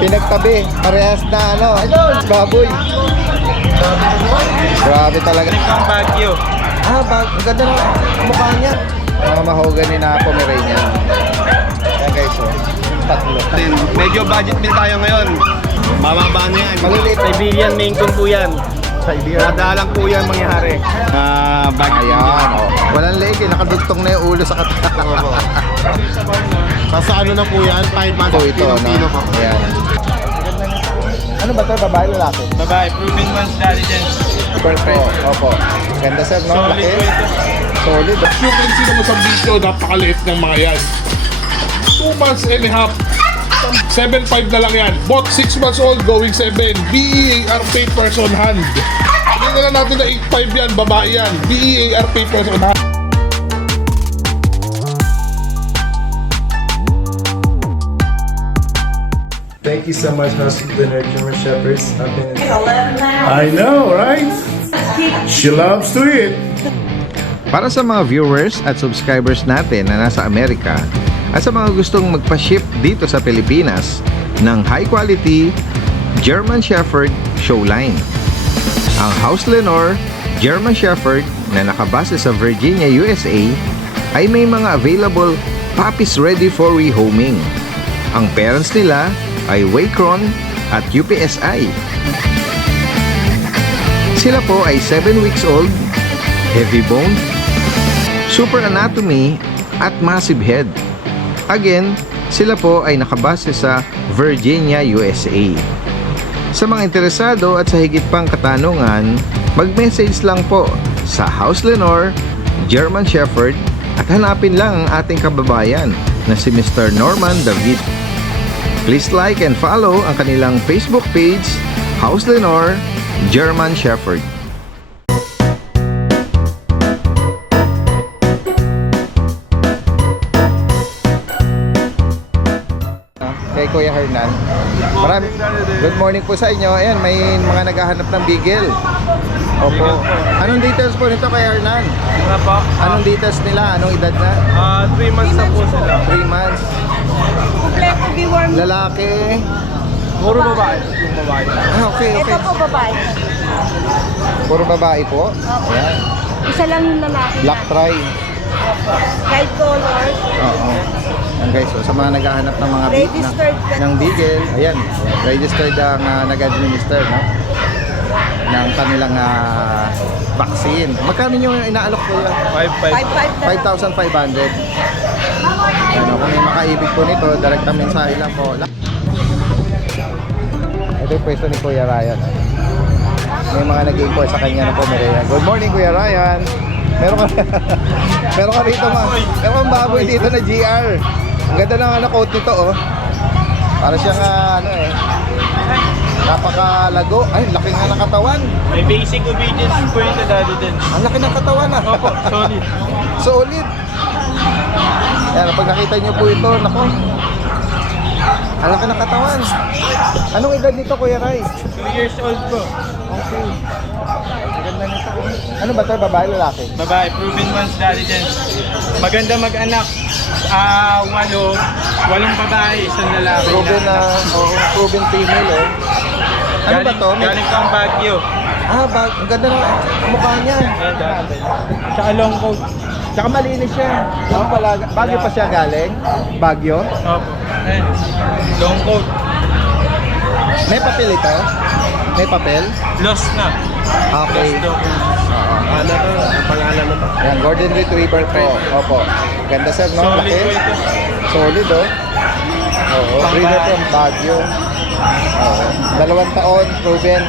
Pinagtabi. Parehas na ano, baboy. Grabe talaga. Ang Baguio. Ah, ang ganda ng mukha niya. Mga mahogany na Pomeranian. Ayan guys, oh. Tatlo. Medyo budget din tayo ngayon. Mababa na yan. Maliliit. Siberian Maine Coon po yan. Siberian. Nadalang po yan mangyari. Baguio. Ayan, oh. Walang leg, nakadugtong na yung ulo sa katawan. Sa ano na po yan? 5 months. So ito, Pino no? po. Ayan. Ano ba ito? Babae, lalaki? Babae, proven ones diligence. Perfect. Opo. Ganda sir, no? Solid Laki. po ito. Solid. Yung currency naman sa video, napakaliit ng mga yan. 2 months and a half. 7.5 na lang yan. Bought 6 months old, going 7. BEAR papers on hand. Hindi na lang natin na 8.5 yan, babae yan. BEAR papers on hand. Thank you so much, House of the Nerd German Shepherds. I know, right? She loves to eat. Para sa mga viewers at subscribers natin na nasa Amerika at sa mga gustong magpa-ship dito sa Pilipinas ng high quality German Shepherd show line. Ang House Lenore German Shepherd na nakabase sa Virginia, USA ay may mga available puppies ready for rehoming. Ang parents nila ay Waycron at UPSI. Sila po ay 7 weeks old, heavy bone, super anatomy at massive head. Again, sila po ay nakabase sa Virginia, USA. Sa mga interesado at sa higit pang katanungan, mag-message lang po sa House Lenore German Shepherd at hanapin lang ang ating kababayan na si Mr. Norman David. Please like and follow ang kanilang Facebook page, House Lenore German Shepherd. Kay Kuya Hernan. Good morning po sa inyo. Ayan, may mga naghahanap ng bigel. Opo. Anong details po nito kay Hernan? Ano po? Anong details nila? Anong edad na? 3 months na po sila. 3 months. Kompleto deworm. Lalaki. Puro babae. Yung babae. Ah, okay, okay. Ito po babae. Puro babae po. Ayan. Isa lang yung lalaki. Black try. Bright colors. Oo. Ayan guys, so, sa mga naghahanap ng mga Registered ka ng bigel, ayan, registered ang nag-administer, no? Ng kanilang vaccine. Magkano yung inaalok ko yan? 5'5". 5'5 na. 5,500. Ano, kung may makaibig po nito, direkta mensahe lang po. Ito yung pwesto ni Kuya Ryan. May mga nag-import sa kanya ng Pomeranian. Good morning, Kuya Ryan. Meron ka meron ka rito meron kang baboy dito na GR. Ang ganda ng coat nito, oh. Para siyang napakalago. Ay, laki nga ng katawan. May basic obedience po ito dati din. Ang laki ng katawan, ah. Opo, solid. Solid. Yan, pag nakita niyo po ito, nako. Ang laki ng katawan. Anong edad nito, Kuya Ray? 2 years old po. Okay. Maganda nito. Ano ba ito? Babae, lalaki? Babae, proven ones diligence. Maganda mag-anak. 8 babae, isang lalaki. Proven na, proven female, eh. Ano ba to? Galing pang Baguio. Ah, ang ganda ng mukha niya. Tsaka long coat. Tsaka malinis siya. Ano pala? Baguio pa siya galing? Baguio? Opo. Ayan. Long coat. May papel ito? May papel? Lost na. Okay. Lost daw. Ano to? Ang pangalan mo to? Yan, Golden Retriever po. Opo. Ganda sir, no? Solid Laki. po ito. Solid, oh. Oo. Breeder from Baguio. Oo. 2 taon, proven.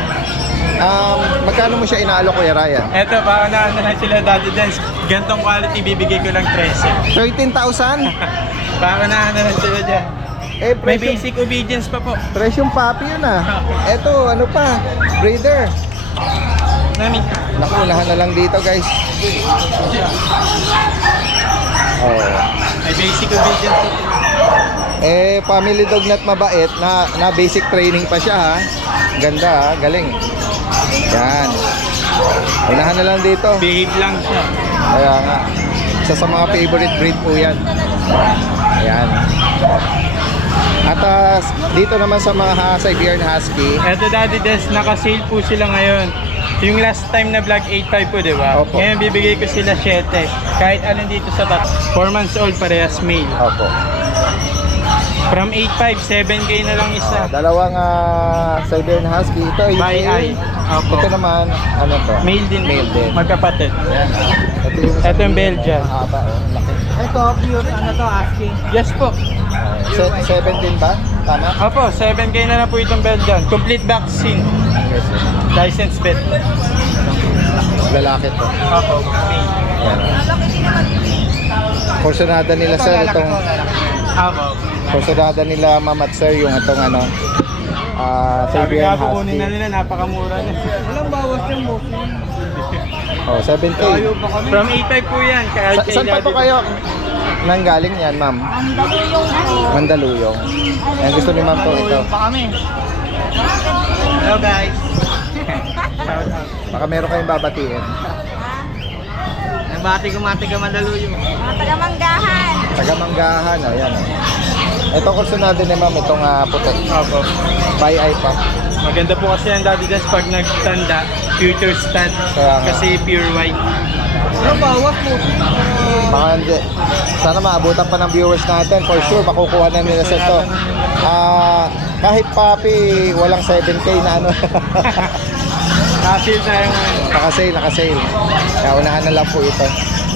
Magkano mo siya inaalok, Kuya Ryan? Eto, baka na lang sila dati dyan. Gantong quality, bibigay ko lang 13. 13,000? Baka na lang sila dyan. Eh, May presyo, basic obedience pa po. presyong papi yun, ah. Eto, ano pa? Breeder. Nami. Naku, unahan na lang dito, guys. Oh. May basic obedience pa po. Eh, family dog na't mabait na basic training pa siya, ha. Ganda, ha. Galing. Yan. Unahan na lang dito. Behave lang siya. Kaya nga. Isa sa mga favorite breed po yan. Ayan. At dito naman sa mga Siberian Husky, Eto Daddy Des, naka-sale po sila ngayon. Yung last time na vlog 8.5 po, di ba? Opo. Ngayon bibigay ko sila 7. Kahit anong dito sa top. 4 months old, parehas male. opo. From 8.5, 7K na lang isa. Dalawang Siberian Husky. Ito yung By eye. Opo. Ito naman, ano to? Male din. Male din. Magkapatid. Ito Ito yung Belgian. Haba, laki. Ito, pure, ano to, asking. Yes po. 17 ba? Tama? Opo, 7K na lang po itong Belgian. Complete vaccine. License vet. Lalaki to. Opo. Porsyonada nila sir itong Opo. porsyonada nila ma'am at sir yung itong ano Sabi Siberian nga po kunin Husky. na nila, napakamura na. Walang bawas yung booking. Oh, 7K. From 8.5 po yan. Kahit kay Saan pa Daddy po kayo nanggaling yan ma'am? Mandaluyong. Ayan, gusto ni ma'am po ito. pa kami. Hello guys. Shout out. Baka meron kayong babatiin. Nabati ko Mandaluyong. Mga taga-manggahan. Taga-manggahan, oh, yan. Oh. Itong kursunado ni ma'am, itong puti. Opo. By eye pa. Maganda po kasi ang Daddy Des pag nagtanda, future stud. Kaya nga. Kasi pure white. Walang bawas mo. Mga hindi. Sana maabutan pa ng viewers natin. For sure, makukuha na nila sa ito. Kahit papi, walang 7K na ano. Nasil tayo ngayon. Nakasale. Kaya unahan na lang po ito.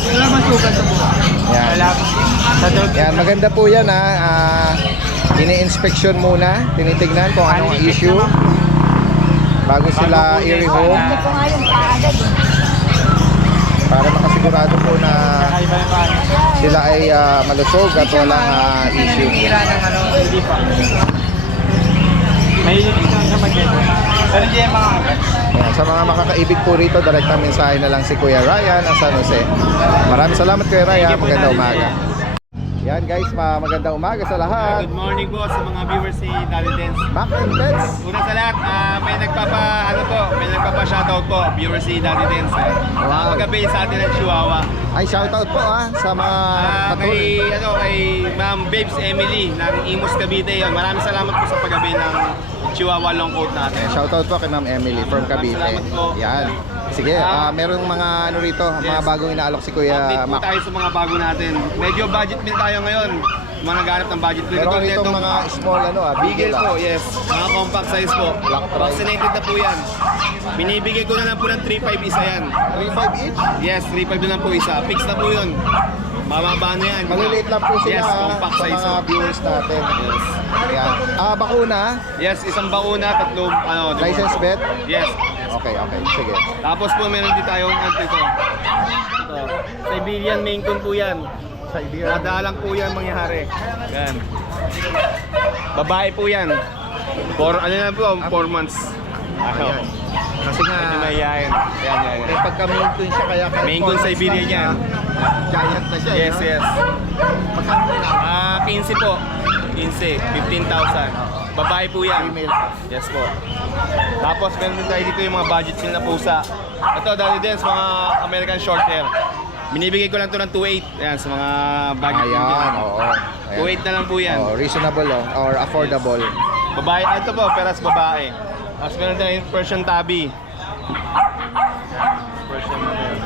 Wala masugat sa buka. Yan. Wala po. Sa dog. Yan, maganda po yan ha. Ini-inspection muna. Tinitignan kung anong Unlimited issue. naman. Bago sila Bago po i-remove. yan. Ito nga yung kaagad. Para makasigurado po na Kakaiba yung paano. sila ay malusog at walang issue. Hindi pa. Mahilig ito sa maganda. Pero hindi yung mga agad. Yan, sa mga makakaibig po rito, direkta mensahe na lang si Kuya Ryan ang San Jose. Maraming salamat Kuya Ryan. Thank you po, Magandang Daddy umaga. Des. Yan guys, magandang umaga sa lahat. Good morning po sa mga viewers ni Daddy Dance. Mac and Pets. Una sa lahat, may nagpapa-shoutout po, viewers ni Daddy Dance. Wow. Magabi sa atin ng Chihuahua. Ay, shoutout po sa mga Kay, patuloy. kay Ma'am Babes Emily ng Imus Cavite yun. Maraming salamat po sa paggabi ng Chihuahua long coat natin. Shoutout po kay Ma'am Emily from Cavite. Salamat po. Yan. Sige, merong mga ano rito, mga Yes. bagong inaalok si Kuya Update po Mac. tayo sa mga bago natin. Medyo budget meal tayo ngayon. Mga naghanap ng budget meal. Meron Ito, itong mga small Beagle Beagle po, yes. Mga compact size po. Black Tribe. Vaccinated na po yan. Binibigay ko na lang po ng 3.5 isa yan. 3.5 each. Yes, 3.5 na lang po isa. Fix na po yun. Bababa na yan. Maliliit lang po sila Yes, compact sa size mga po. viewers natin. Yes. Yan. Bakuna, Yes, isang bakuna, tatlong, license vet. Yes. Okay, sige. Tapos po meron din tayong ito. Siberian Maine Coon po yan. Siberian. Madalang po yan mangyari. Yan. Babae po yan. Ano na po, 4 months. Ayan. Kasi nga, Medyo mahihayin. Yan. pagka Maine Coon siya, kaya kahit Maine Coon 4 months Siberian lang yan. siya, giant na siya. Yes, no? yes. 15 po. 15, 15,000. Babae po yan. Female. Yes po. Tapos meron din tayo dito yung mga budget sale na pusa. Ito, Daddy Dance, mga American short hair. Binibigay ko lang to ng 2.8. Ayan, sa mga budget Ayan, nyo. oo. Ayan. 2.8 na lang po yan. Reasonable or affordable. Babae, ito po, peras babae. Tapos meron tayo yung Persian Tabby. Persian Tabby.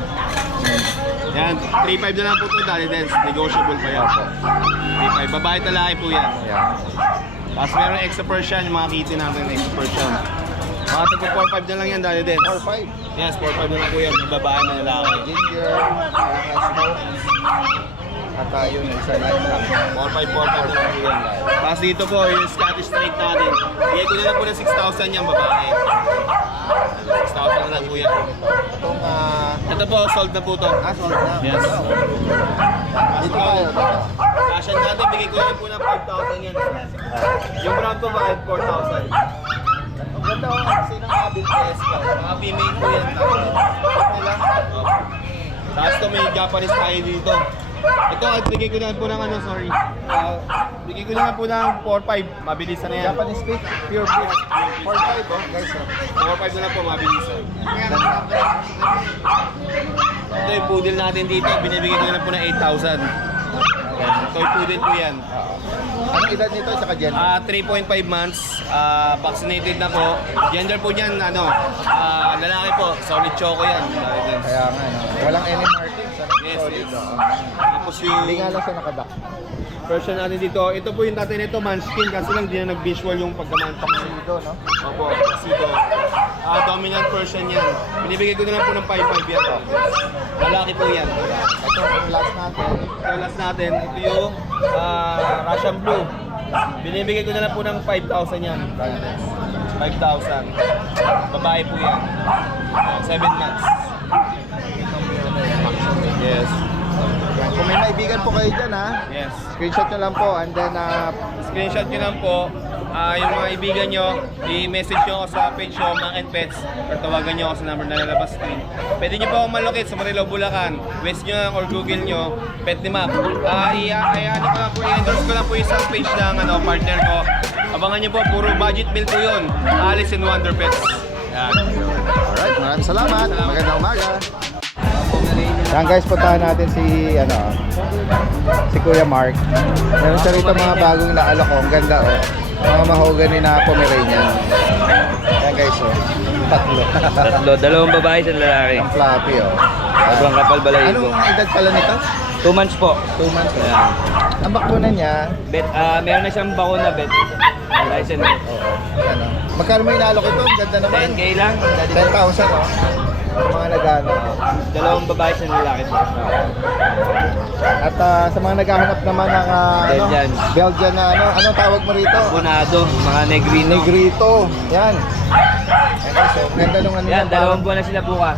Yan, 3.5 na lang po ito, Daddy Dance. Negotiable pa yan po. 3.5. Babae talaki po yan. Ayan. Tapos meron extra Persian, yung mga kitty natin extra Persian. Mga tagpo 4.5 na lang yan, Daddy Dance. 4.5. Yes, 4.5 na lang po yan. Yung babae na lalaki. Ginger, smoke. At yun, isa lang. 4.5 na lang po yan. Tapos dito po, yung Scottish Straight natin. Bigay ko na lang po ng 6,000 yung babae. 6,000 na lang po yan. Itong, Ito po, sold na po to. sold na. Yes. Dito tayo. Kasyan natin, bigay ko na lang po ng 5,000 yan. Yung brown po bakit 4,000. Ang ganda ko kasi ng habit test. Mga female po yan. Nila. Tapos to may Japanese tayo dito. Ito, at bigay ko na lang po ng bigay ko na lang po ng 4,500. Mabilis na yan. Japanese speak, pure breed. 4.5 guys. 4,500 na lang po, mabilis na. Ito yung poodle natin dito, binibigay ko na lang po ng 8,000. Yes, toy poodle po yan. Anong edad nito sa Jen? 3.5 months, vaccinated na po. Gender po niyan, lalaki po, solid choco yan. Kaya nga, no? Walang any markings. Yes, Solid, yes. no? Tapos Hindi nga yung lang siya nakadak. version natin dito, ito po yung tatay nito, manskin, kasi lang di na nag-visual yung pagkamantak. Dito, no? Opo, Tuxedo. Dominant version yan. Binibigay ko na lang po ng 5.5 yan. Lalaki po yan. Ito yung last natin. Ito last natin, ito yung Russian Blue. Binibigay ko na lang po ng 5,000 yan. 5,000. Babae po yan. 7 months. Yes. Kung may maibigan po kayo dyan, ha? Yes. Screenshot nyo lang po and then Screenshot nyo lang po. Yung mga ibigan nyo, i-message nyo ako sa page nyo, Mac and Pets, or tawagan nyo ako sa number na lalabas screen. Pwede nyo po akong malokit sa Marilao, Bulacan. West nyo lang or Google nyo, Pet ni Mac. I-endorse ko lang po yung isang page ng partner ko. Abangan nyo po, puro budget meal po yun. Alice in Wonder Pets. Yan. alright, maraming salamat. Magandang umaga. Yan guys, puntahan natin si Kuya Mark. Meron siya rito mga bagong naalok ko. Ang ganda, oh. Mga mahogany na Pomeranian. Yan guys, oh. Tatlo. Dalawang babae sa lalaki. Ang floppy, oh. Sobrang kapal balahibo. Anong edad pala nito? 2 months po. 2 months. Ayan. Ang bakuna niya, Meron na siyang bakuna bet. License bet. ano, magkano mo inaalok ito? Ang ganda naman. 10K lang. 10,000, oh. Mga nagano. Dalawang babae sa lalaki po. At sa mga naghahanap naman ng Belgian. Belgian na anong tawag mo rito? Bunado, mga negrino. Negrito. Yan. Okay, so, ganda nung ano Yan, niya, dalawang buwan na sila bukas.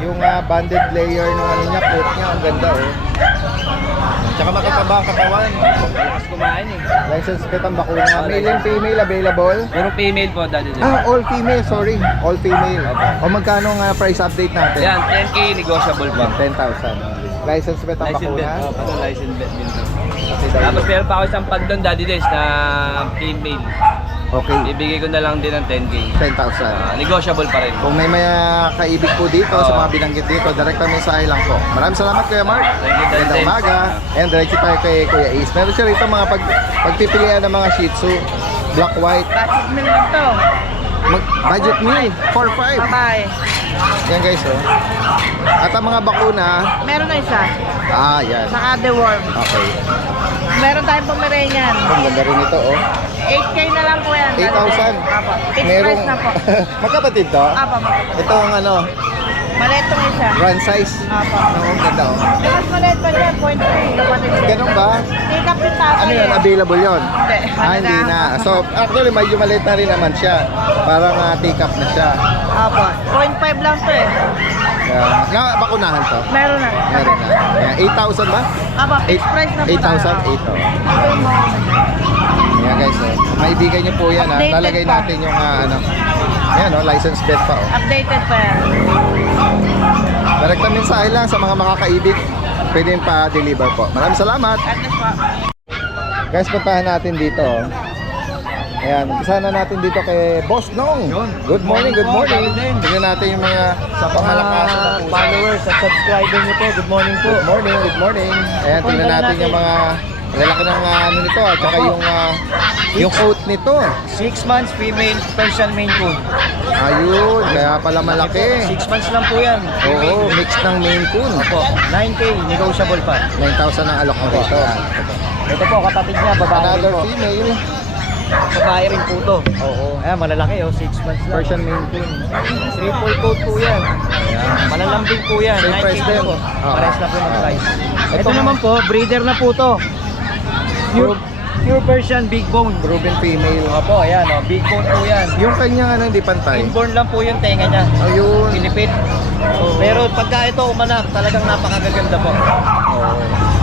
yung banded layer nung ano niya, coat niya, ang ganda, oh. Tsaka makitaba ang katawan. Malakas kumain eh. License plate ang bakuna. Male and female available. Puro female po, daddy. All female, sorry. All female. O magkano nga price update natin? Yan, 10K negotiable po. 10,000. License plate ang License bet. bakuna. Pati license bet din to. Tapos meron pa ako isang pag doon, daddy Des, na female. Okay, Ibigay ko na lang din ng 10K. 10,000. Negotiable pa rin. Kung may kaibig po dito sa mga binanggit dito, direkta mensahe lang po. Maraming salamat Kuya Mark. Thank you, Daddy. Magandang umaga. And diretso tayo kay Kuya Ace. Meron siya rito mga pagpipilian ng mga Shih Tzu, black, white. Bakit mo lang to? Budget meal, 4-5. Bye. Yan guys, oh. At ang mga bakuna, Meron na isa. yan. Saka the worm. Okay. Meron tayong Pomeranian. Ang ganda rin ito, oh. 8K na lang po yan. 8,000. Apo. Fixed price na po. Magkapatid to? Apo, magkapatid. Ito ang Maliit tong isa. grand size. Apo. Ang ganda, oh. Mas maliit pa dyan, 0.3. Kapatid siya. Ganun ba? Take up yung tatay. Ano yun? Available yun? Hindi. Hindi na. So, actually, medyo maliit na rin naman siya. Parang take up na siya. Apo. 0.5 lang to eh. Bakunahan to? Meron na. Meron na. Ayan, 8,000 ba? Apo, fixed price na po. 8,000? 8, oh. Ayan guys, oh. Maibigan niyo po yan, ha. Updated Lalagay pa. natin yung ayan, oh, license plate pa, oh. Updated pa yan. Direkta mensahe lang sa mga makakaibig. Pwede yung pa-deliver po. Maraming salamat. Atlas po. Guys, puntahan natin dito, oh. Ayan, umpisa na natin dito kay Boss Nong. Good morning, good morning. Tingnan natin yung mga pamalakas followers at subscriber niyo po, good morning po. Good morning, good morning. Ayan, tingnan natin yung mga lalaki ng nito, at saka yung coat nito. 6 months female Persian Maine Coon. Ayun, kaya pala malaki. 6 months lang po yan. Oo, mix ng Maine Coon. Po, 9K negotiable pa. 9,000 ang alok mo dito. Ito po kapatid niya, babae Another po. female. Babae rin po to. Oo. Ayan, malalaki oh, 6 months lang. Persian Maine Coon. Triple coat po yan. Malalambing po yan. Same 9K price din. po. Oo. Pares na po ng price. Ito Ito naman po, breeder na po to. Pure Persian Big Bone. Proven female. Opo, ayan oh, Big Bone po yan. Yung kanyang hindi pantay. Inborn lang po yung tenga niya. Ayun. Pinipit. Pero pagka ito umanak, talagang napakagaganda po.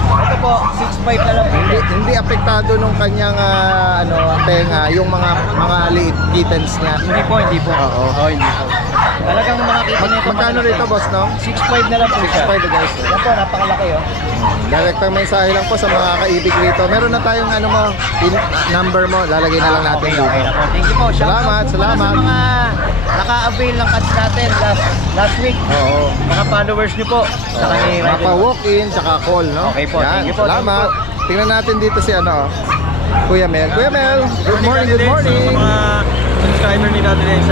Ito po, 6'5 na lang po. Hindi apektado nung kanyang tenga, yung mga liit kittens niya. Hindi po, hindi po. Oo. Hindi po. Talagang makakita nito. Magkano rito, boss, no? 6'5 na lang po siya. 6.5 guys. Yan po, napakalaki oh. Direktang mensahe lang po sa mga kaibig rito. Meron na tayong number mo, lalagay na lang natin Okay, dito. okay na po. Thank you po. Shout Salamat, out po pala salamat. sa mga naka-avail ng cards natin last week. Oo. Mga followers nyo po. Saka ni Rider. Mapa walk-in, tsaka call, no? Okay po, Yan, thank you po, salamat. Tingnan natin dito si ano, Kuya Mel. Kuya Mel, good morning, good morning. Sa mga subscriber ni Daddy Dance.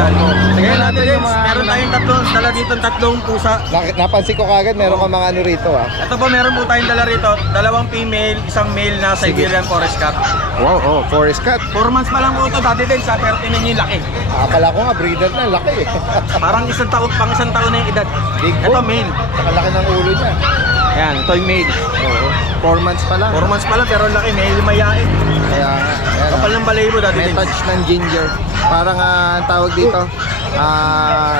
Tingnan natin yung Dance. mga- Meron tayong dala dito tatlong pusa. Napansin ko kagad, meron ka mga ano rito, ah. Ito po, meron po tayong dala rito. Dalawang female, isang male na Siberian Forest Cat. Wow, oh, forest cat. 4 months pa lang po ito, Daddy Dance. Pero tinan niyo yung laki. Akala ko nga, breeder na, laki eh. Parang isang taon na yung edad. Big Ito bone. male. Saka laki ng ulo niya. Ayan, ito yung male. Oo. 4 months pa lang. 4 months pa lang pero laki, may mayain. Kaya nga, ayan, Kapal ng balahibo, Daddy may Dance. touch ng ginger. Parang ang tawag dito,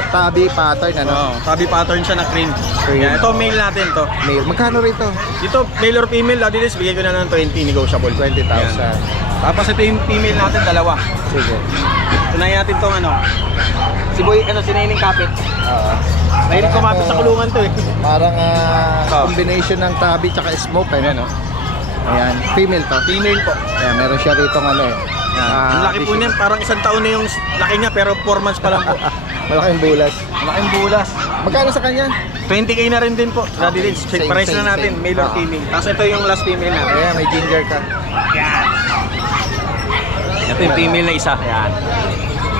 tabi pattern, ano? Oh, tabi pattern siya na cream. Cream. Yan, ito male natin to. Male. Magkano rito? Dito, male or female, Daddy Dance, bigay ko na ng 20, negotiable. 20,000. Yan. Tapos ito yung female natin, dalawa. Sige. Tunayan natin tong ano. Si Boy, si Neneng Kapit. Oo. Mahilig kumapit sa kulungan to eh. Parang Oh. combination ng tabi tsaka smoke. Ayan, no? Ayan, female to. Female po. Ayan, meron siya rito ano eh. Ang laki po niyan, parang isang taon na yung laki niya pero 4 months pa lang po. Malaking bulas. Malaking bulas. Magkano sa kanya? 20k na rin din po. Daddy Okay. Dance, check Same, price same, na natin, same. male or Ah. female. Tapos ito yung last female natin. Ayan, may ginger ka. Ito yung female na isa. Ayan.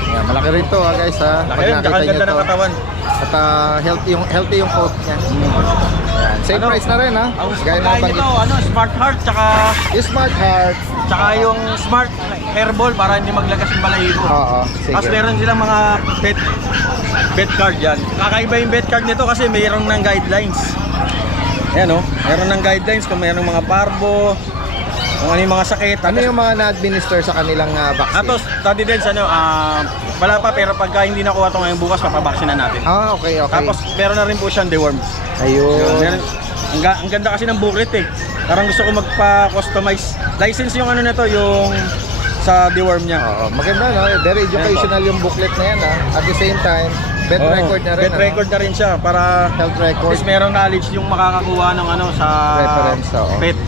Ayan, malaki rin to guys ha. Laki Pag rin, nakita tsaka ang niyo ganda ng to. katawan. At healthy yung coat niya. Ayan, same Ano? price na rin ha. Ang Gaya ng pagkain banggit. nito, ano, smart heart, tsaka Smart heart. yung smart hairball para hindi maglagas yung balahibo. Oo, sige. Tapos meron silang mga bet card yan. Kakaiba yung bet card nito kasi mayroon ng guidelines. Ayan o, meron ng guidelines kung mayroong mga parbo, kung ano yung mga sakit. Ano yung mga na-administer sa kanilang vaccine? Tapos, Daddy Dance, wala pa pero pagka hindi nakuha ito ngayong bukas, papabaksin na natin. Okay. Tapos, meron na rin po siyang deworm. Ayun. Meron, ang ganda kasi ng booklet eh. Parang gusto ko magpa-customize. License yung ano na to, yung sa deworm niya. Oo, maganda no? Very educational yung booklet na yan ha. At the same time, bet Oo, record na rin. bet record na rin siya para Health at record. least merong knowledge yung makakakuha ng ano sa Reference, oo. pet.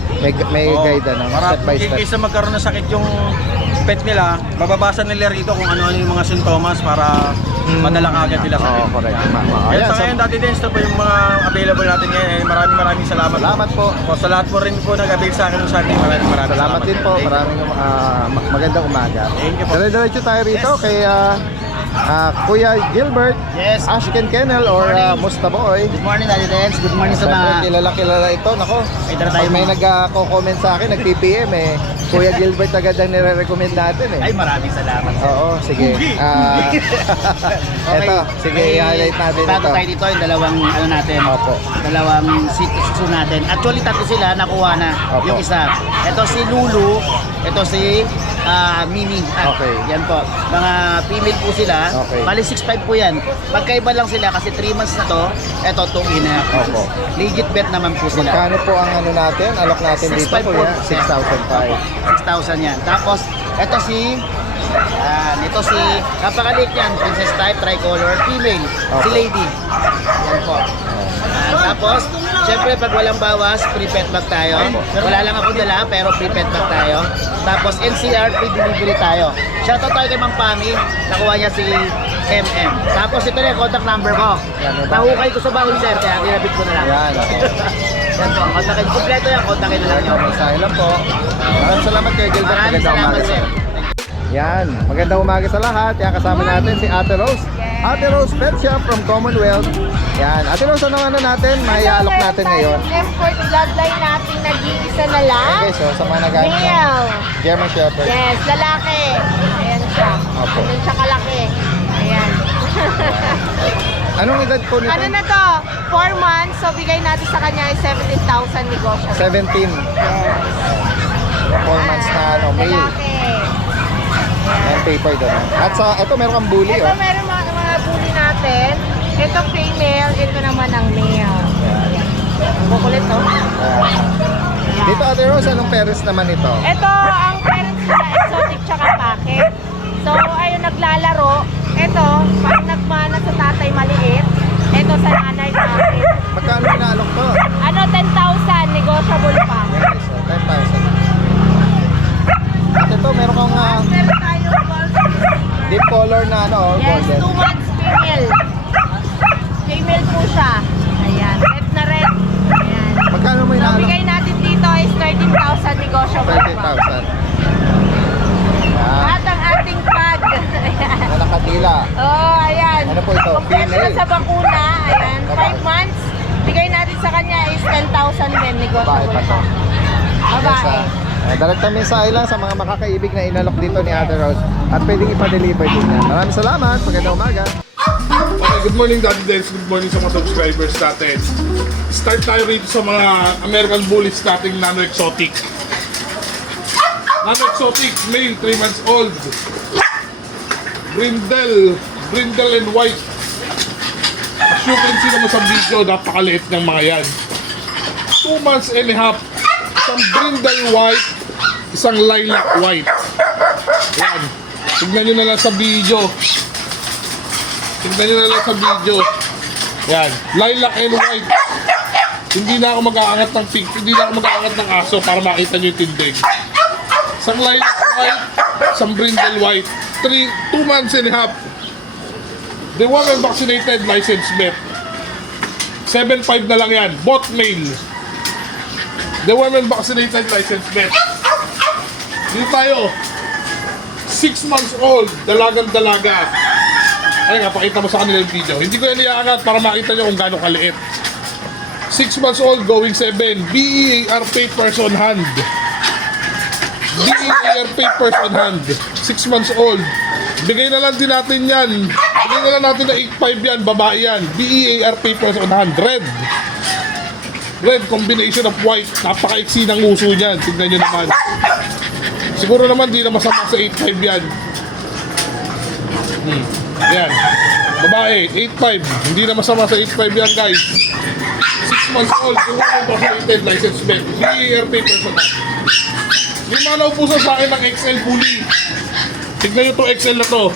May Oo, guide ano, para step by in step. case na magkaroon ng sakit yung pet nila, mababasa nila rito kung ano-ano yung mga sintomas para madala agad nila sa Oo, pet. correct. Kaya Ayan, sa ngayon, Daddy Dance, ito po yung mga available natin ngayon. Maraming salamat. Salamat po. Po, sa lahat po rin po nag-avail sa akin ng saging. Maraming Salamat din po. Thank you. Maraming magandang umaga. Thank you po. Dire-diretso tayo rito kay Kuya Gilbert, Yes. Ashken Kennel or Mustaboy. Good morning, Daddy Dance. Good morning sa mga... Kilala ito. Nako, May dala tayo pag may mga- nagko-comment sa akin, nag-PPM eh. Kuya Gilbert agad ang nire-recommend natin eh. Ay, maraming salamat. Oo, sige. Eto, sige, i-highlight natin Bago ito. tayo dito, yung dalawang ano natin. Opo. Dalawang situ natin. Actually, tatlo sila nakuha na. Opo. Yung isa. Ito si Lulu. Ito si Mimi. Okay. Yan po. Mga female po sila. Okay. Bali 6'5 po yan. Magkaiba lang sila kasi 3 months na to. Ito 2 and a half. Opo. Legit bet naman po sila. Magkano po ang ano natin? Alok natin dito 6,500 po. kuya? 6,005. 6,000 yan. Tapos, ito si napakaliit yan, princess type, tricolor, female, si Okay. lady. Yan po. Tapos, syempre pag walang bawas, free pet bag tayo. Wala lang ako dala, pero free pet bag tayo. Tapos, NCR, free delivery tayo. Shoutout tayo kay Mang Pami, nakuha niya si MM. Tapos, ito na yung contact number ko. Nahukay ko sa baon, sir, kaya nilabit ko na lang. Yan. Yan po, kontakin. Kompleto yan, kontakin na lang niyo. Mensahe lang po. Maraming salamat kay Gilbert. Maraming Magandang salamat, umaga sir. Yan. Magandang umaga sa lahat. Yan, kasama natin si Ate Rose. Ate Rose Pet Shop from Commonwealth. Yan. Ate Rose, anong natin? May alok natin ngayon. Import bloodline natin nag-iisa na lang. Okay, so sa mga nag-alok ng Male. German Shepherd. Yes, lalaki. Ayan siya. Opo. Ganun siya kalaki. Ayan. Anong edad po nito? Ano na to? 4 months. So, bigay natin sa kanya ay 17,000 negosyo. 17. Yes. 4 months na ano, male. Lalaki. Yan, paper doon. At sa, ito meron kang bully, Ito oh. meron mga bully natin. Ito female, ito naman ang male. Ayan. Kukulit to. Ayan. Dito, Ate Rose, anong parents naman ito? Ito, ang parents nila, exotic tsaka packet. So, ayun, naglalaro. Ito, parang nagmana sa tatay maliit. Ito sa nanay packet. Magkano inaalok to? Ano, 10,000, negotiable pa. Yes, so 10,000. At ito, meron kang Meron tayong golden retriever. deep color na ano, Yes, golden. 2 months female. Female po siya. Ayan, red na red. Ayan. Magkano mo So, inaalok? bigay natin dito is 13,000 negotiable pa. 30,000. Yan. At ang ating pag. Ayan. Na nakatila. Oh, ayan. Ano po ito? Kompleto Female? na sa bakuna. Ayan, 5 months. Bigay natin sa kanya is 10,000 din Babae negotiable pa to. pa. Babae. Direct mensahe lang sa mga makakaibig na inalok dito ni Ate Rose. At pwedeng ipa-deliver din yan. Maraming salamat. Magandang umaga. Okay, good morning Daddy Dance. Good morning sa mga subscribers natin. Start tayo rito sa mga American Bullies nating Nano Exotic. Nano Exotic, male, 3 months old. Brindle and white. As you can see naman sa video, napakaliit ng mga yan. 2 months and a half. Isang brindle white, isang lilac white. Yan. Tignan nyo na lang sa video. Tignan nyo na lang sa video. Yan. Lilac and white. Hindi na ako mag-aangat ng pink. Hindi na ako mag-aangat ng aso para makita nyo yung tindig. Isang lilac white, isang brindle white. 2 months and a half. The woman vaccinated, license met. 7.5 na lang yan. Both male. The woman vaccinated, license met. Dito tayo. 6 months old. Dalagang-dalaga. Ay nga, pakita mo sa kanila yung video. Hindi ko yan iaangat para makita nyo kung gaano kaliit. 6 months old, going 7. BEAR papers on hand. BEAR papers on hand. 6 months old. Bigay na lang din natin yan. Bigay na lang natin na 8.5 yan, babae yan. BEAR papers on hand. Red. Red combination of white. Napaka-iksi ng uso niyan. Tignan nyo naman. Siguro naman di na masama sa 8.5 yan. Yan. Babae, 8.5. Hindi na masama sa 8.5 yan, guys. 6 months old. Yung mga vaccinated, license met. BEAR papers on hand. Yung mga naupusan sa akin ng XL Bully. Tignan nyo itong XL na to.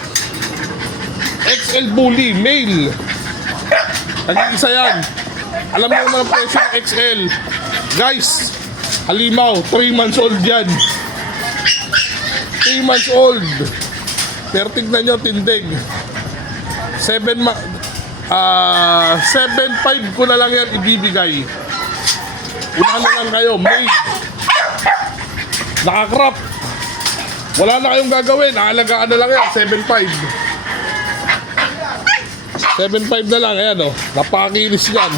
XL Bully, male. Nag-iisa yan. Alam mo naman ang presyo ng XL. Guys, halimaw, 3 months old yan. 3 months old. Pero tignan nyo, tindig. 7.5 ko na lang yan ibibigay. Una na lang kayo, male. Nakakrap. Wala na kayong gagawin. Aalagaan na lang yan. 7.5. 7.5 na lang. Ayan o. Napakakinis yan.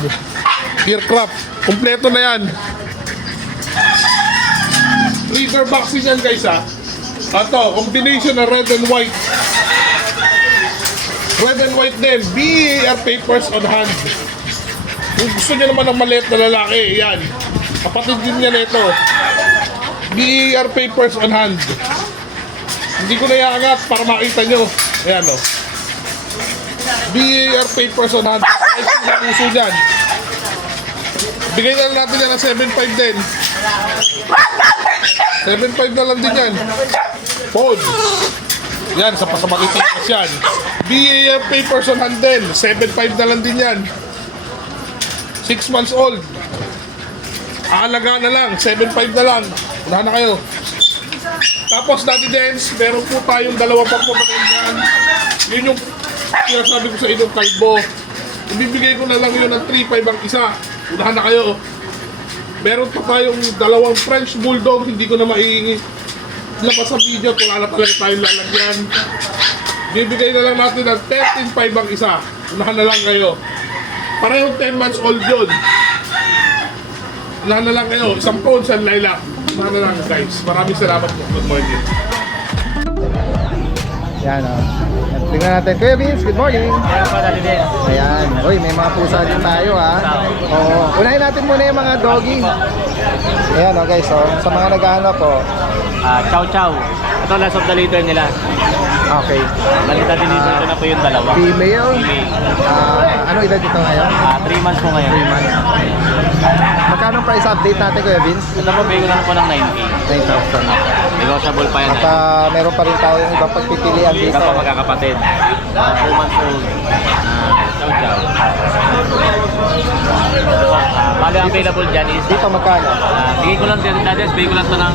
Earcraft. Kompleto na yan. Breeder vaccine yan guys ha. Ito. Combination ng red and white. Red and white din. BEAR papers on hand. Kung gusto nyo naman ng maliit na lalaki. Yan. Kapatid din yan ito. BEAR papers on hand. Hindi ko na iaangat para makita nyo. Ayan o. BEAR papers on hand. Ay, yung uso dyan. Bigay na lang natin yan ng 7.5 din. 7.5 na lang din yan. Fold. Yan, sa pasamagitikas yan. BEAR papers on hand din. 7.5 na lang din yan. 6 months old. Aalaga na lang. 7.5 na lang. Unahan na kayo. Tapos Daddy Dance, meron po tayong dalawa pang pamangkin. Yun yung sinasabi ko sa inyong kalbo. Ibibigay ko na lang yun ng 3.5 ang isa. Unahan na kayo. Meron pa tayong dalawang French Bulldog. Hindi ko na mailabas sa video. Wala na talaga tayong lalagyan. Bibigay na lang natin ng 13.5 ang isa. Unahan na lang kayo. Parehong 10 months old yun. Unahan na lang kayo. Isang prawn, isang lilac. Unahan na lang guys. Maraming salamat po. Good morning. Yan o. Tingnan natin. Kuya Vince, good morning. Ayan. Uy, may mga pusa din tayo ha. Oo. Unahin natin muna yung mga doggy. Ayan o guys. Oh. Sa mga naghahanap po. Chow Chow. Ito last of the litter nila. Okay. Nalita-deliver ko na po yung dalawa. Female. Female. Ano edad ito ngayon? 3 months po ngayon. 3 months. Magkano price update natin Kuya Vince? Ito po, bigyan ko na po ng 9K. 9,000. Negotiable pa yan. At meron pa rin tayong ibang pagpipilian dito. Ito po magkakapatid. 2 months old. Chow Chow. Bali ang available dyan is Dito magkano? bigay ko lang din, bigay ko lang ito ng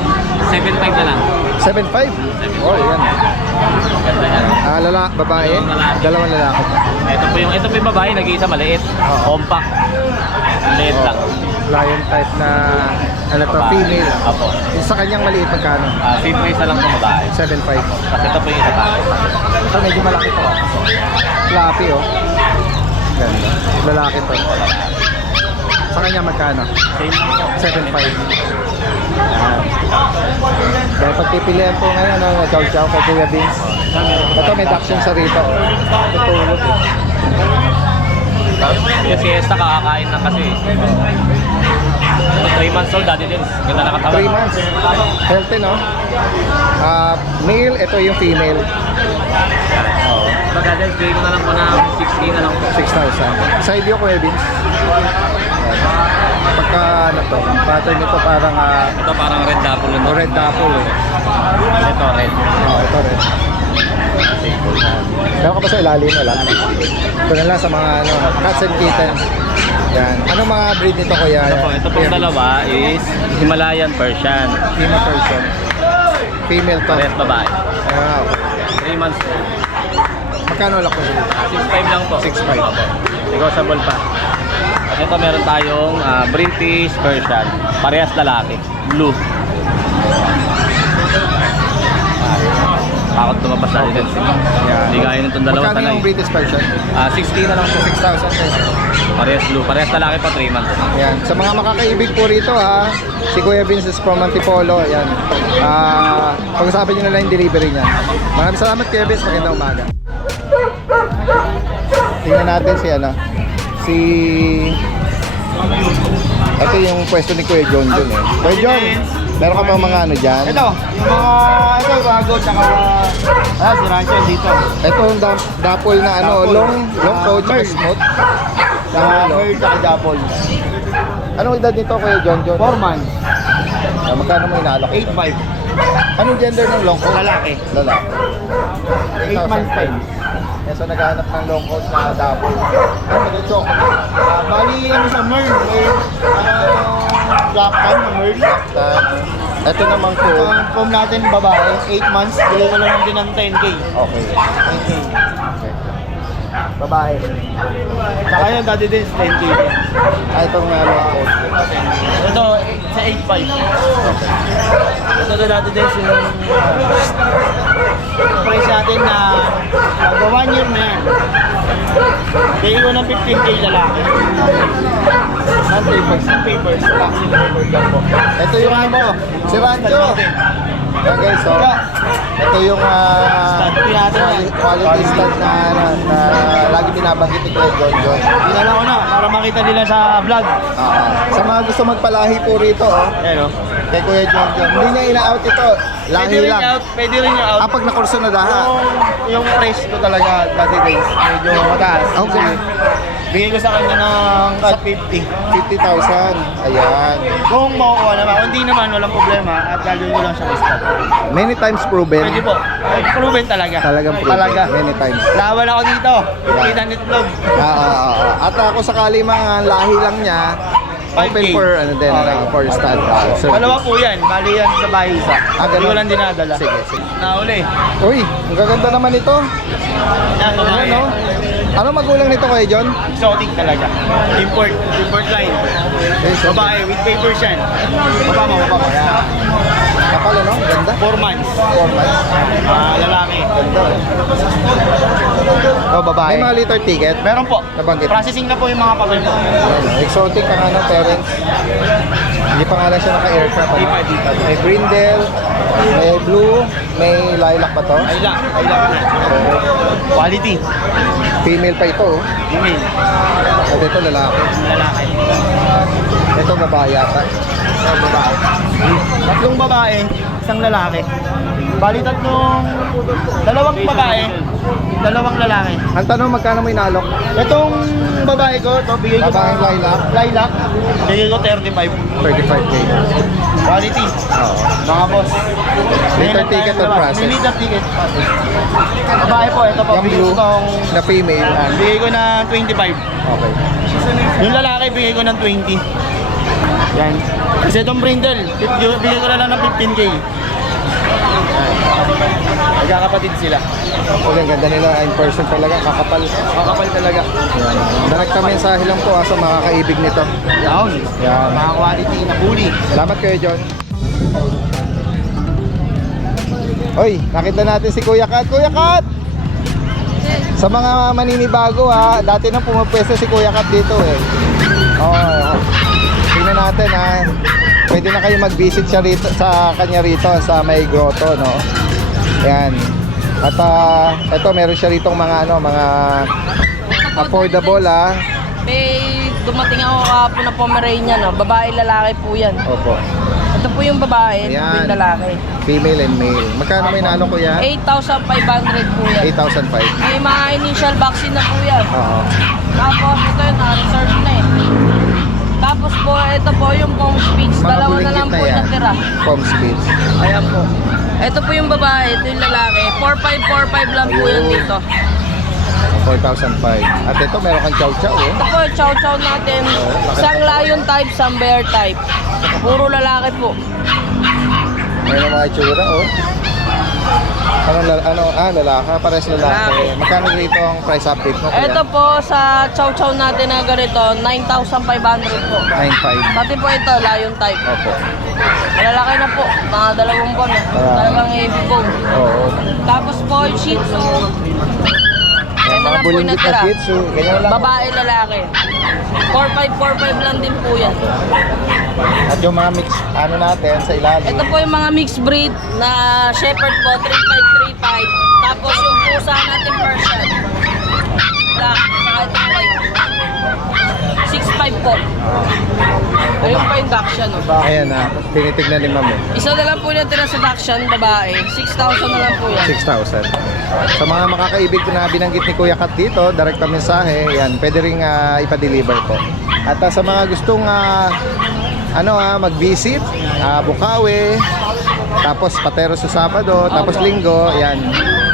7.5 na lang. 7.5? Oh, yan. Ganda yan. Babae, dalawang lalaki. Ito po yung babae, nag-iisa maliit. Compact. Maliit lang. Lion type na, ano to, Babae. female. Apo. Yung sa kanyang maliit, magkano? Same price na lang po babae. 7.5. Kasi ito po yung isa tayo. Ito medyo malaki to. Fluffy, oh. Ganda. Lalaki to. Sa kanya magkano? Same lang po. 7.5. Kaya pagpipilian po ngayon, ano, chow-chow kay Kuya Vince. Ito may action sa rito. Tutulog eh. Yung siesta kakakain lang kasi. Ito 3 months old, daddy din. Ganda na katawan. 3 months. Healthy, no? Male, ito yung female. Pagka din, bigay ko na lang po ng 6K na lang po. 6,000. Side view, Kuya Vince. Pagka, ano to, pattern nito parang Ito parang red apple lang. red apple eh. Ito red. Ito red. Meron ka ba sa ilalim? Wala. Ito na lang sa mga ano, cats and kittens. Yan. Anong mga breed nito, Kuya? Ito pong dalawa is Himalayan Persian. Female person. Female to. Parehas babae. Wow. 3 months old. Magkano lang po? 6'5 lang po. 6'5. Opo. Negotiable pa. At ito meron tayong British Persian. Parehas lalaki. Blue. Takot tumabas sa atin. Hindi kaya nitong dalawa Magkano tanay. yung British person? 6K na lang po. 6,000 pesos. Parehas blue. Parehas lalaki pa 3 months. Yan. Sa mga makakaibig po rito ha, si Kuya Vince is from Antipolo. Yan. Pag-usapan nyo na lang yung delivery niya. Maraming salamat Kuya Vince. Magandang umaga. Tingnan natin si ano. Ito yung pwesto ni Kuya John eh. Kuya John, meron ka bang mga ano dyan? Ito, yung mga bago, tsaka si Rancho dito. Ito yung dapol na ano, long coat, tsaka smooth. Merl, tsaka Japol. Anong edad nito Kuya John? 4 months, Magkano mo inaalok? 8.5. Anong gender ng long coat? Lalaki. Lalaki. 8 months time. Yan, so naghahanap ng long coat na dapol. Ano ba ito? Bali, ano sa Merl, black tan na Merl. Ito naman po. Ang comb natin, babae, 8 months, bigay ko lang din ng 10K. Okay. 10K. Babae. Saka yun, dati din, 10K. Itong long coat. Ito, sa 8.5. Ito na dati din, price natin na mag 1 year na yan. Bigay ko ng 15K lalaki. Non-papers, taxi papers lang po. Ito yung ano, si Rancho. Yan guys, so, ito yung quality stud na lagi binabanggit ni Kuya John. Dinala ko na para makita nila sa vlog. Sa mga gusto magpalahi po rito, Ayan o. kay Kuya John. Hindi niya ina-out ito, lahi lang. Pwede rin yung out. Pag nakurso na daha. Yung price ko talaga dati days, medyo mataas. Okay. Bigay ko sa kanya ng 50. 50,000. Ayan. Kung makukuha naman, kung hindi naman, walang problema at gagawin ko lang siya stop. Many times proven. Pwede po. Proven talaga. Talagang proven. Talaga. Many times. Laban ako dito. Kita nitlog. At kung sakali mga lahi lang niya, open 5K. for ano din, Okay. for stud. service. Dalawa po yan. Bali yan sa bahay isa. ganun. Hindi ko lang dinadala. Sige, sige. Nauli. Uy, ang gaganda naman ito. Yan, babae. Ano? Ano magulang nito Kuya John? Exotic talaga. Import. Import line. so, Babae with papers yan. Baba mo. Yan. kapal ano? Ganda. 4 months. 4 months. Lalaki. Ganda. O, babae. May mga litter ticket. Meron po. Nabanggit. Processing na po yung mga papel po. Exotic ang ano, parents. Hindi pa nga lang siya naka-aircraft. Di pa. May brindle, may blue, may lilac pa to. Ayla na. Quality. Female pa ito. Female. At ito lalaki. Lalaki. Ito babae yata. Babae. Tatlong babae, isang lalaki. Bali dalawang babae, dalawang lalaki. Ang tanong, magkano mo inalok? Itong babae ko, ito bigay ko Babaeng lilac, bigay ko 35. 35K. Quality. Oo. Mga boss. Litter ticket or process? May litter ticket. Babae po, ito po, Yung bigay blue ko itong, na female. bigay ko ng 25. Okay. Yung lalaki, bigay ko ng 20. Yan. Kasi itong brindle, bigay ko na lang ng 15K. Magkakapatid sila. Oh, ang ganda nila in person talaga, kakapal. Kakapal talaga. Yan. Direct mensahe lang po sa mga kaibig nito. Down. Yan. Mga quality na bully. Salamat kayo, John. Hoy, nakita natin si Kuya Kat. Kuya Kat! Sa mga maninibago ha, dati nang pumapwesto si Kuya Kat dito eh. Oo. Tingnan natin ha. Pwede na kayo mag-visit siya rito, sa kanya rito sa may grotto, no? Yan. At ito meron siya ritong mga mga affordable ha. May dumating ako kahapon na Pomeranian, no? Babae, lalaki po yan. Opo. Ito po yung babae, ito po Ayan. yung lalaki. Female and male. Magkano may nalo, Kuya? 8,500 po yan. 8,500. May mga initial vaccine na po yan. Oo. Tapos ito yun, reserve na eh. Tapos po, ito po yung palm speech. Mga Dalawa na bulinggit lang na po yan. natira. Palm speech. Ayan po. Ito po yung babae, ito yung lalaki. 4,545 lang po yan dito. 4,500. At ito, meron kang chow-chow, oh. Ito po, chow-chow natin. Isang lion type, isang bear type. Puro lalaki po. Meron mga itsura, oh. Lalaki. Pares lalaki. Lalaki. Magkano rito ang price update mo, Kuya? Ito po, sa chow-chow natin na ganito, 9,500 po. 9,500. Pati po ito, lion type. Opo. Malalaki na po, mga 2 buwan. Talagang heavy bone. Oo. Tapos po, Shih Tzu. Ito Mga lang po yung bulinggit na natira. Shih Tzu. Ganyan lang. Babae, lalaki. 4,545 lang din po yan. At yung mga mix, natin sa ilalim. Ito po yung mga mixed breed na shepherd po, 3,535. Tapos yung pusa natin Persian. Black, saka ito white. 6,500 po. Ayun pa yung Dachshund. Oh. Ayan na, tinitignan ni Ma'am. Isa na lang po natira sa Dachshund, babae. 6,000 na lang po yan. 6,000. Sa mga makakaibig na binanggit ni Kuya Kat dito, direkta mensahe, yan, pwede ring ipa-deliver po. At sa mga gustong mag-visit, Bukawi, tapos Patero sa Sabado, tapos Linggo, yan.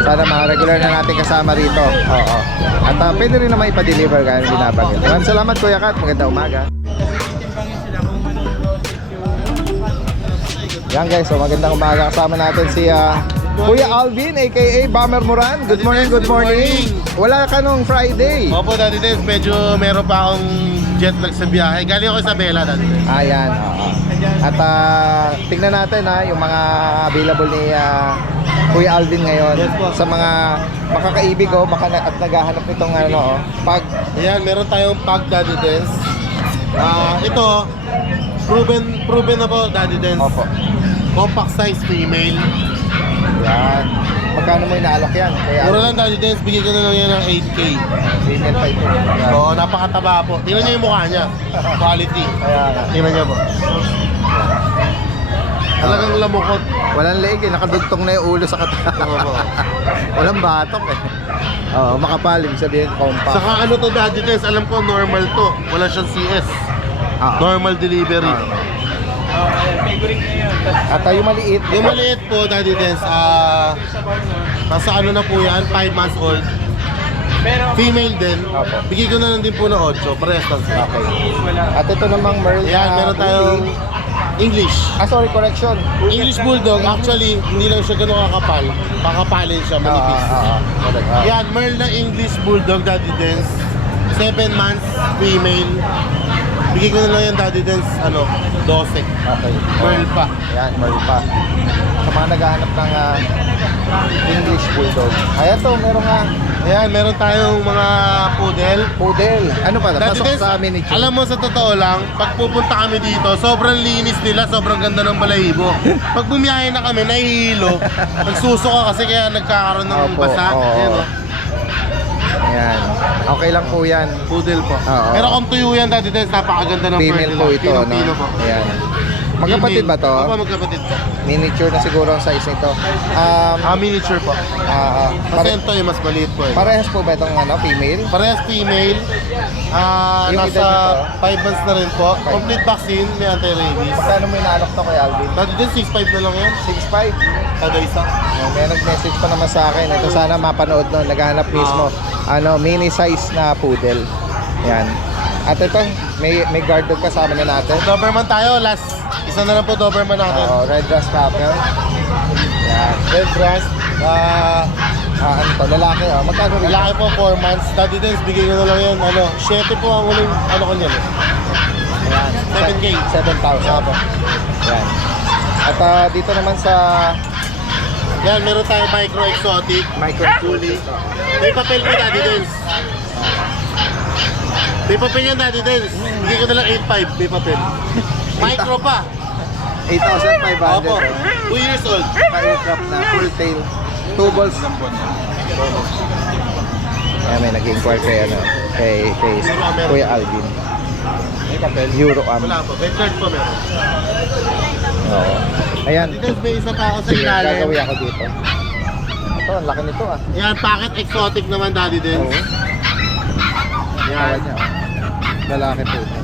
Sana mga regular na natin kasama rito. Oo. At pwede rin naman ipa-deliver kaya binabagay. Maraming salamat, Kuya Kat. Magandang umaga. Yan guys, so magandang umaga. Kasama natin si Kuya Alvin, aka Bomber Moran. Good morning, good morning. Wala ka nung Friday. Opo, Daddy Des, medyo meron pa akong jet lag sa biyahe. Galing ako Isabela, Daddy Des. Ayan, oo. At tingnan natin yung mga available ni Kuya Alvin ngayon. Sa mga makakaibig at naghahanap nitong pag. Ayan, meron tayong pag, Daddy Des. Ito, proven na po, Daddy Des. Opo. Compact size female. Yan. Magkano mo inaalok yan? Kuya Mura Alvin? lang, Daddy Des, bigyan ko na lang yan ng 8K. Female pa ito. Yan. Oo, napakataba po. Tingnan niyo yung mukha niya. Quality. Kaya Tingnan niyo po. Talagang lamukot. walang leeg nakadugtong na yung ulo sa katawan. Oo. Walang batok eh. Oo, makapal, ibig sabihin compact. Saka ano to, Daddy Des, alam ko normal to. Wala siyang CS. Oo. Normal delivery. At yung maliit, Yung maliit po, Daddy Des, nasa ano na po yan, 5 months old. Female din. Opo. Bigay ko na lang din po ng 8. Parehas lang sila. Okay. At ito namang Merl. Ayan, meron tayong English. sorry, correction. English Bulldog, actually, hindi lang siya ganun kakapal. Pakapalin siya, manipis. Yan, Merl na English Bulldog, Daddy Des. 7 months, female. Bigay ko na lang yan, Daddy Des, 12. Okay. Merl pa. Ayan, Merl pa. Sa mga naghahanap ng English Bulldog. Ayan to, meron nga Ayan, meron tayong mga poodle. poodle. Ano pa? Daddy Pasok Des, sa miniature. alam mo sa totoo lang, pag pupunta kami dito, sobrang linis nila, sobrang ganda ng balahibo. Pag bumiyahe na kami, nahihilo. Nagsusuka kasi kaya nagkakaroon ng Opo, basa. oo. Ayan, oh. Ayan. Okay lang po yan. Poodle po. Oo. Pero kung tuyo yan, Daddy Des, napakaganda ng Female fur po nila. ito, no? Pino po. Ayan. Magkapatid ba to? Opo, magkapatid po. Miniature na siguro ang size nito. Miniature po. Kasi ito yung mas maliit po eh. Parehas po ba itong female? Parehas female. Yung Nasa edad 5 months na rin po. Complete vaccine, may anti-rabies. Magkano mo inaalok to kay Alvin? Daddy Des, 6'5 na lang yan. 6'5". Kada isa. May nag-message pa naman sa akin. Ito sana mapanood no. Naghahanap mismo. Mini size na poodle. Yan. At ito, may guard dog kasama na natin. Doberman tayo, last isa na lang po Doberman natin. Red Rust Cocker. Yan. Red breast, Ano to? Lalaki, magkano rin? lalaki po 4 months. Daddy Dance, bigay ko na lang yan. 7 po ang uling ko niyan. Yan. 7K. 7,000. Opo. Yan. At dito naman sa Yan, meron tayong micro exotic. micro Julie. May papel po, Daddy Dance. May papel yan, Daddy Dance. Bigay ko na lang 8.5, may papel. Micro pa. 8,500. Opo. 2 years old. Pa-aircraft na full tail. 2 balls. Ayan, may nag-inquire kay Kuya Alvin. May papel. Euro Wala po. Red card po meron. Oo. Ayan. Daddy Dance, may isa pa ako sa Sige, ilalim. gagawin ako dito. Ito, ang laki nito Yan, packet exotic naman, Daddy Oo. Dance. Yan. Yan. Niya. Lalaki po ito.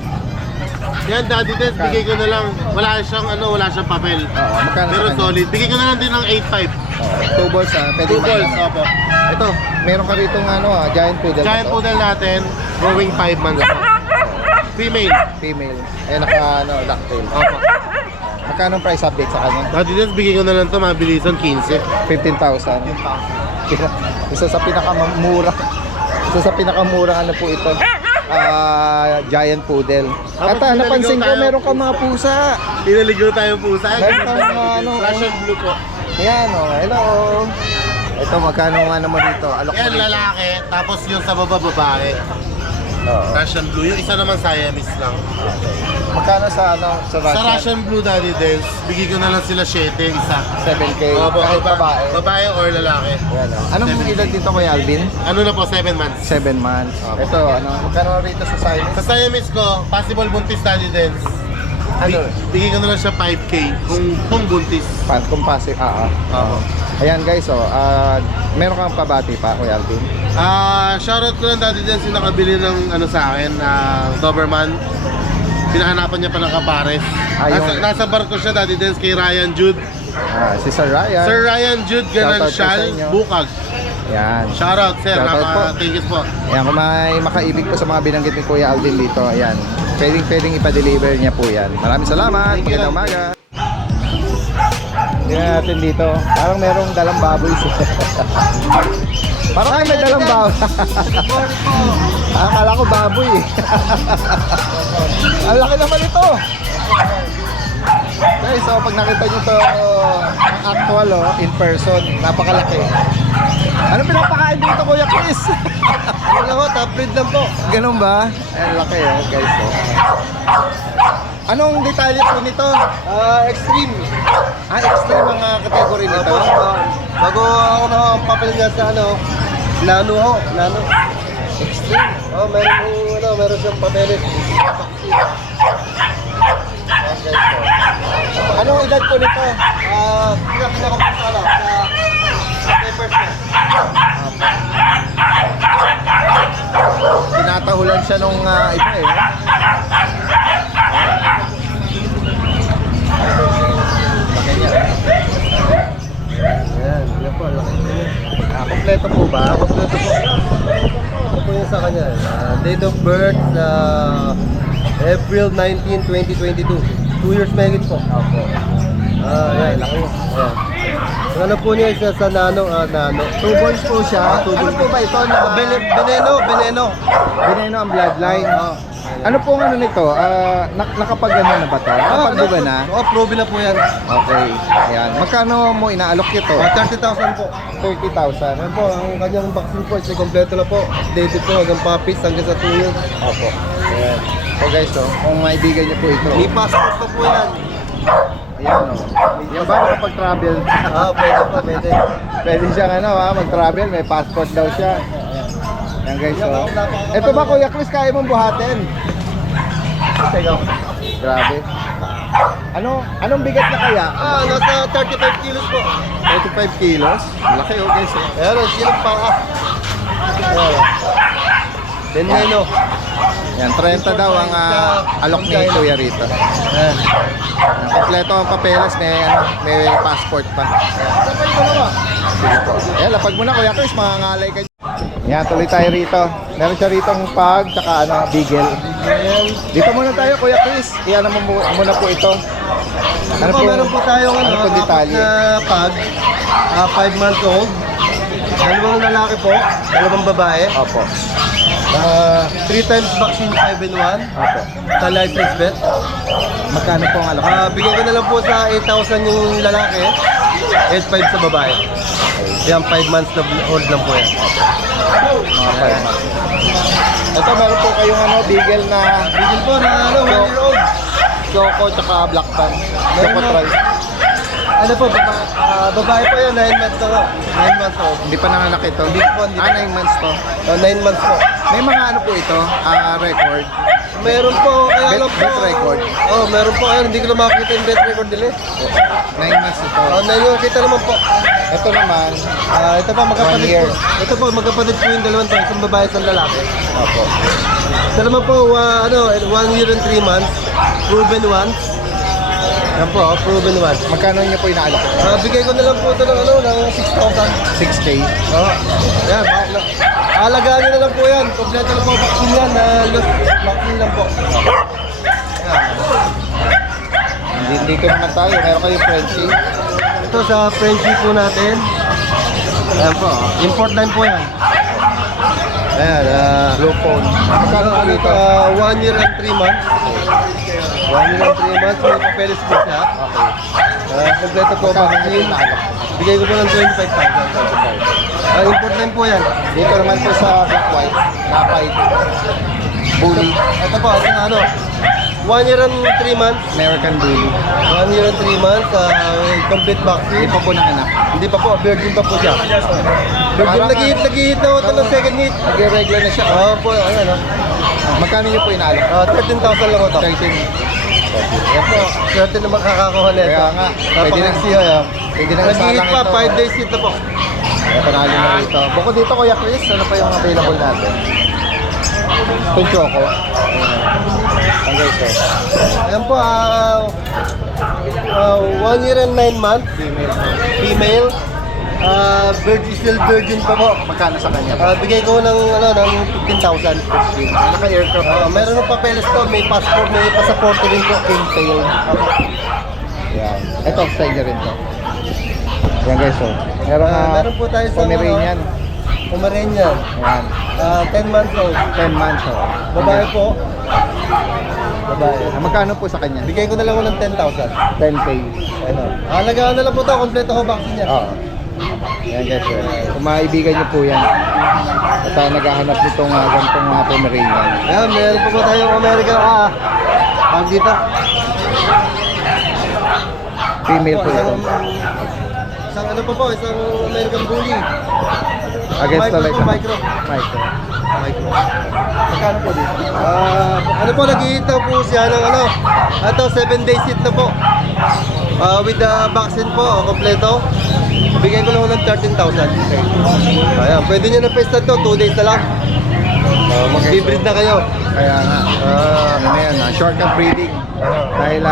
Yan, Daddy Dance, bigay ko na lang. Wala siyang papel. Oo, magkano Pero sa kanya? solid. Bigay ko na lang din ng 8.5. 2 balls pwede 2 balls, man. opo. Ito, meron ka rito giant poodle. Giant na to. poodle natin, growing 5 months po. Female. Female. Ayan, ducktail. Opo. Magkano ang price update sa kanya? Daddy Dance, bigay ko na lang ito, mabilisan 15. 15,000. Isa sa pinakamurang ano po ito. Giant poodle. At Tapos napansin ko pinaligaw tayo. meron ka mga pusa. Pinaligaw tayong pusa. Meron kang mga Russian blue po. Ayan hello. Ito magkano nga naman dito? Alok mo Yan, dito. lalaki. Tapos yung sa baba, babae. Oo. Russian blue. Yung isa naman Siamese lang. Magkano sa Sa Russian blue, Daddy Dance, bigay ko na lang sila 7, isa. 7K. Opo, Kahit babae. Babae or lalaki. Ayan, Anong edad dito Kuya Alvin? Ano na po, 7 months. 7 months. Ito, magkano rito sa Siamese? Sa Siamese ko, possible buntis, Daddy Dance. Ano? Bigay ko na lang siya 5K kung buntis. Kung passive, Opo. Ayan guys, meron kang pabati pa Kuya Alvin? Shoutout ko lang, Daddy Dance, yung nakabili ng sa akin, Doberman. Pinahanapan niya pa ng kapares. Yung- Nasa barko siya, Daddy Dance, kay Ryan Jude. Si Sir Ryan. Sir Ryan Jude Shoutout po sa Ganansyal, inyo. Bukag. Yan. Shoutout, sir. Shoutout po. Thank you po. Ayan, kung may makaibig po sa mga binanggit ni Kuya Alvin dito, ayan. Pwedeng ipa-deliver niya po yan. Maraming salamat. Thank you. Magandang umaga. Tingnan natin dito. Parang merong dalang baboy. Parang may dalang baboy. Akala ko baboy eh. Ang laki naman ito. Guys, so pag nakita nyo to ang actual in person, napakalaki. Anong pinapakain dito Kuya Chris? Ano lang ho, top breed lang po. Ganun ba? Ang laki guys. Anong detalye po nito? Extreme. Extreme ang category nito. Bago ako na papel niya sa nano ho, nano. Extreme. Meron siyang papeles. Okay, so. Anong edad po nito? Pinakapasala sa papers niya. Tinatahulan siya nung iba eh. Laki niya. Yan po, laki niya. Kompleto po ba? Kompleto po. Ito po yung sa kanya. Date of birth, April 19, 2022. 2 years megit po. Opo. Yan. Ayan. Ang ano po niya isa sa nano, nano. 2 boys po siya. Ano po ba ito? Veneno. Bineno ang bloodline. Ano po ang ano nito? Nakapag-ano na ba ito? Nakapagbuga na? Probe na po yan. Okay. Ayan. Magkano mo inaalok ito? 30,000 po. 30,000. Ayan po, ang kanyang vaccine po, isa kompleto na po. Updated po hanggang puppies hanggang sa 2 years. Opo. Ayan. So guys, kung maibigan niyo po ito. May passport pa po yan. Ayan o. Yung ba makapag-travel? Pwede po, pwede. Pwede siyang mag-travel. May passport daw siya. Ayan guys, so. Ito ba Kuya Chris, kaya mong buhatin? Grabe. Anong bigat na kaya? Nasa 35 kilos po. 35 kilos? Laki guys. Ayan, silong paa. Veneno. Yan, 30 daw ang alok ni Kuya rito. Ayan. Kompleto ang papeles, may passport pa. Sige po. Ayan, lapag mo na Kuya Chris, mangangalay ka. Yan, tuloy tayo rito. Meron siya ritong pag, tsaka ano, beagle. Dito muna tayo, Kuya Chris. Iyan naman muna po ito. Ano po, meron po tayong ano po detalye? na pag, 5 months old. Dalawang lalaki po, dalawang babae. Opo. 3 times vaccine 5 in 1 Opo. sa live freeze bet. Magkano po ang alak? Bigyan ko na lang po sa 8,000 yung lalaki, 8,500 sa babae. Yan, 5 months na old lang po yan. Mga 5 months. Ito, meron po kayong ano, beagle na Bigyan po na 1 year old. choco, tsaka black tan. Choco tri. Ano po, babae po yan, 9 months na. 9 months old. Hindi pa nanganak ito. Hindi po, hindi. 9 months to. 9 months po. May mga ano po ito, record. Meron po, kaya lang po. Bet record. Oh, meron po, ayun, hindi ko na makakita yung bet record nila. 9 months ito. 9 yung kita naman po. Ito naman, Ito po, magkapatid 1 year. po. Ito po, magkapatid po yung dalawang to, isang babae, isang lalaki. opo. Ito naman po, 1 year and 3 months, proven once. Yan po, proven once. Magkano niyo po inaalok? Bigay ko na lang po ito ng 6,000. 6K. Yan, alagaan nyo na lang po yan. Kompleto na po vaccine yan. Vaccine lang po. Hindi ko naman tayo. Meron kayong Frenchie. Ito sa Frenchie po natin. Ayan po, import line po yan. Ayan, Blue phone. Magkano po dito? 1 year and 3 months. 1 year and 3 months, may papeles po siya. Kompleto po Magkano niyo po vaccine. inaalok? Bigay ko po ng 25,000. Import line po yan. Dito naman po sa black white. Black white. Bully. Ito po, ito ano, 1 year and 3 months. American Bully. 1 year and 3 months, complete vaccine. Hindi pa po nanganak. Hindi pa po, virgin pa po siya. Virgin, Parang, nag-hit na ito ng second hit. Nag-regular na siya. Oo po, ayan o. Magkano niyo po inaalok? 13,000 lang ito. 13. Yan po, swerte na makakakuha na ito. Kaya nga, pwede na Napakasiya. Pwede na Nag-hit isalang pa, ito. 5 days hit na po. Kaya panalo na rito. Bukod dito, Kuya Chris, ano pa yung available natin? Ito yung choco. Hanggang ito. Ayan po, 1 year and 9 months. Female. Virgin, still virgin pa po. Magkano sa kanya? Bigay ko ng 15,000. Naka-aircraft. Meron ng papeles to, may passport, may pasaporte rin po. Pintail. Yan. Ito, sa inyo rin to. Yan guys, so. Meron po tayo sa Pomeranian. Pomeranian. Yan. 10 months old. 10 months, oh. Babae po. Babae. Magkano po sa kanya? Bigay ko na lang ng 10,000. 10K. Ano? Alagaan na lang po ito. Kompleto ko vaccine niya. Oo. Yan guys, so. Kung maibigan niyo po yan. At tayo naghahanap nitong ganitong mga Pomeranian. Ayan, meron po ba tayong American tawag dito? Female po ito. Isang ano pa po, isang American Bully. Against the light. Micro. Micro. Micro. Magkano po dito? Ano po, nag-hit na po siya ng ano. Ito, 7 days hit na po. With the vaccine po, kompleto. Bigay ko lang ng 13,000. Ayan, pwede nyo na pesta to, 2 days na lang. Mag-hybrid na kayo. Kaya nga. Ano na yan, shortcut breeding. Dahil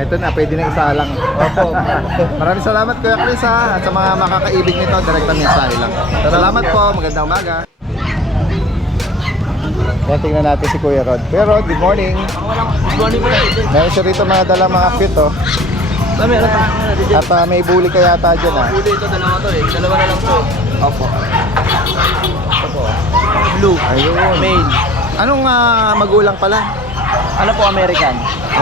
ito na, pwede na isalang. Opo. Maraming salamat Kuya Chris ha. At sa mga makakaibig nito, direkta mensahe lang. Salamat po, magandang umaga. Yan, tingnan natin si Kuya Rod. Kuya Rod, good morning. Good morning po. Meron siya rito mga dala mga cute oh. At may bully ka yata dyan ha. Ito, dalawa to eh. Dalawa na lang to. Opo. Blue. Ayun. Male. Anong magulang pala? Ano po, American?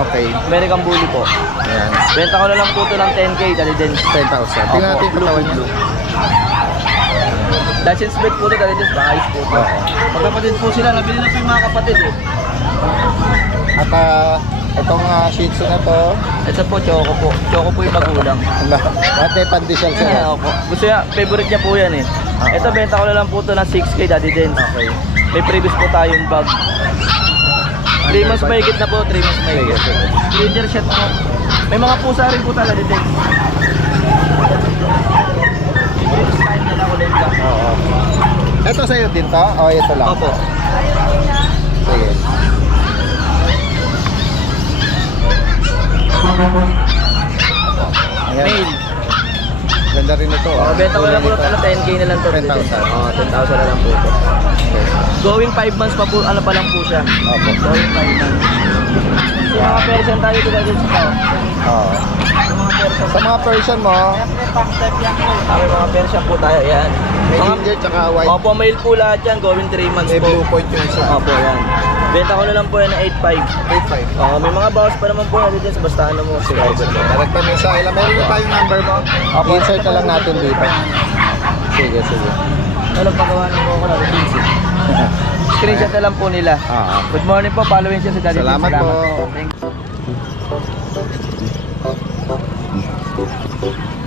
Okay. American Bully po. Ayan. Benta ko na lang po ito ng 10K, dali din. 10,000. Tingnan natin yung katawan niya. License plate po ito, dali din. Maayos po ito. Magkapatid po sila, nabili na po yung mga kapatid eh. At itong Shih Tzu na to, Ito po, Choco po. Choco po yung magulang. lahat may pandesal sila. Opo. Gusto niya, favorite niya po yan eh. Ito, benta ko na lang po ito ng 6K, dali din. Okay. May previous po tayong bag. 3 months mahigit na po, 3 months mahigit. Breeder shot po. May mga pusa rin po talaga din. Style na lang ulit lang. Oo. Ito sa'yo din to? O ito lang? Opo. Sige. Ayan. Male. Ganda rin ito. Benta ko lang po ito, 10K na lang to. 10,000. 10,000 na lang po ito. Going 5 months pa po, ano pa lang po siya. Opo. Going 5 months. So, mga Persian tayo dito guys ito. Oo. Sa mga Persian mo, Kami mga Persian po tayo, yan. may Mga- ginger tsaka white. Opo, male po lahat yan, going 3 months May po. blue point yung isa. Opo, yan. Benta ko na lang po yan ng 8.5. 8.5. May mga bawas pa naman po natin dyan sa bastahan mo. Sige, sige. Direct kami sa ila. Meron na tayong number mo. I-insert na lang natin dito. Sige, sige. Ano pagawa ng po ako na Vinci? Screenshot na lang po nila. Good morning po, following siya sa Daddy. Salamat po. Thank you.